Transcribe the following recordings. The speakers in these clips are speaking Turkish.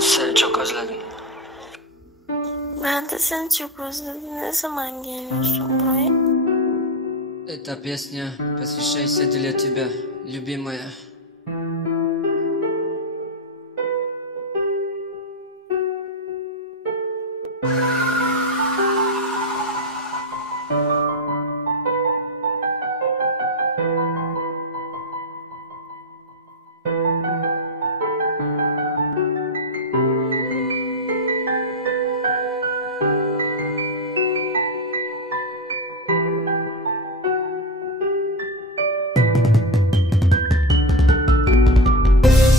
Seni çok özledim. Ben de seni çok özledim. Ne zaman geliyorsun buraya? Эта песня посвящается для тебя, любимая.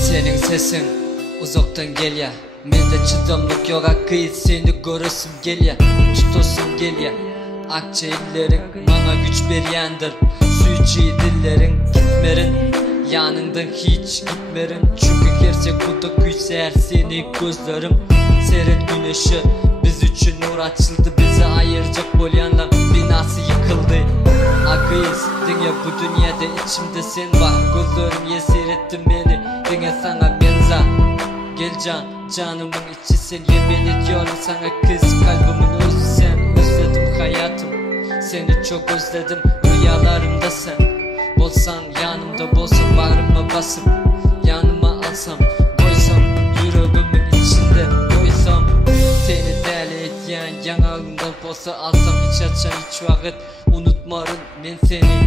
Senin sesin uzaktan gel ya. Mende çıdamlık yok akıyı seni göresim gel ya. Tutasım gel ya. Akça ellerin bana güç beryandır. Su içi dillerin gitmerin. Yanından hiç gitmerin. Çünkü gerçek kuda güyser seni gözlerim. Seyret güneşi biz için nur açıldı. Bizi ayıracak bolyanlar binası yıkıldı. Akıyız dünya bu dünyada içimde sen var. Gözlerim yesirettin beni. Dünya sana benzer. Gel canımın içi sen. Yemin ediyorum sana kız kalbimin özü sen. Özledim hayatım, seni çok özledim. Rüyalarımda sen olsan, yanımda bolsan, bağrıma basıp yanıma alsam, koysam yüreğimin içinde koysam. Seni deli etyen yanağımdan bolsa alsam, hiç açan hiç vakit unutmarım ben seni.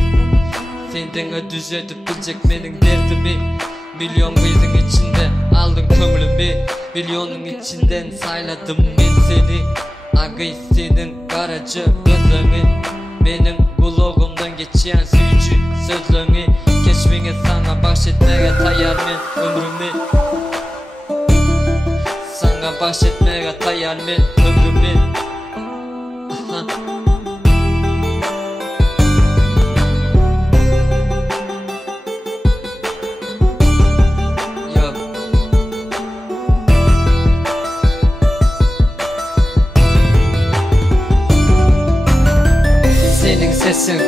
Senden düzeltip bilecek benim derdimi. Milyon kızın içinde aldın kömrümü. Milyonun içinden sayladım ben seni. Agay senin karaca gözlerini, benim kulağımdan geçen suyucu sözlerini. Geçmeye sana bahşetmeye tayar ben ömrümü. Sana bahşetmeye tayar ben ömrümü. Senin sesin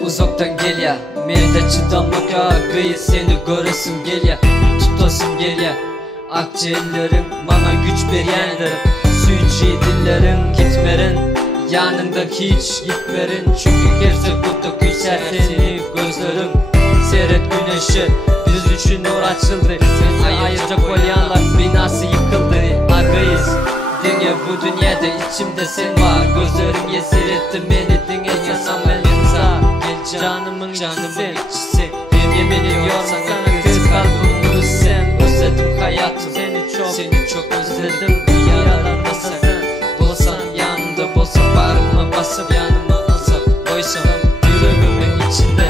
uzaktan gel ya. Mende çıdamlık akıyı seni göresim gel ya. Tutasım gel ya. Akciğerlerin bana güç beryandır. Su içi dillerin gitmerin. Yanında hiç gitmerin. Çünkü gerçek kuda güyser seni gözlerim. Seyret güneşi biz için nur açıldı. Seni ayıracak bolyanlar binası yıkıldı. Akıyız dünya bu dünyada içimde sen var. Gözlerim yesirettin beni. Canımın içisi yemin ediyorum sana kız kalbim sen. Özledim hayatım, seni çok özledim. Rüyalarımda sen bolsan, yanımda bolsan, bağrıma basıp yanıma alsam, koysam yüreğimin içinde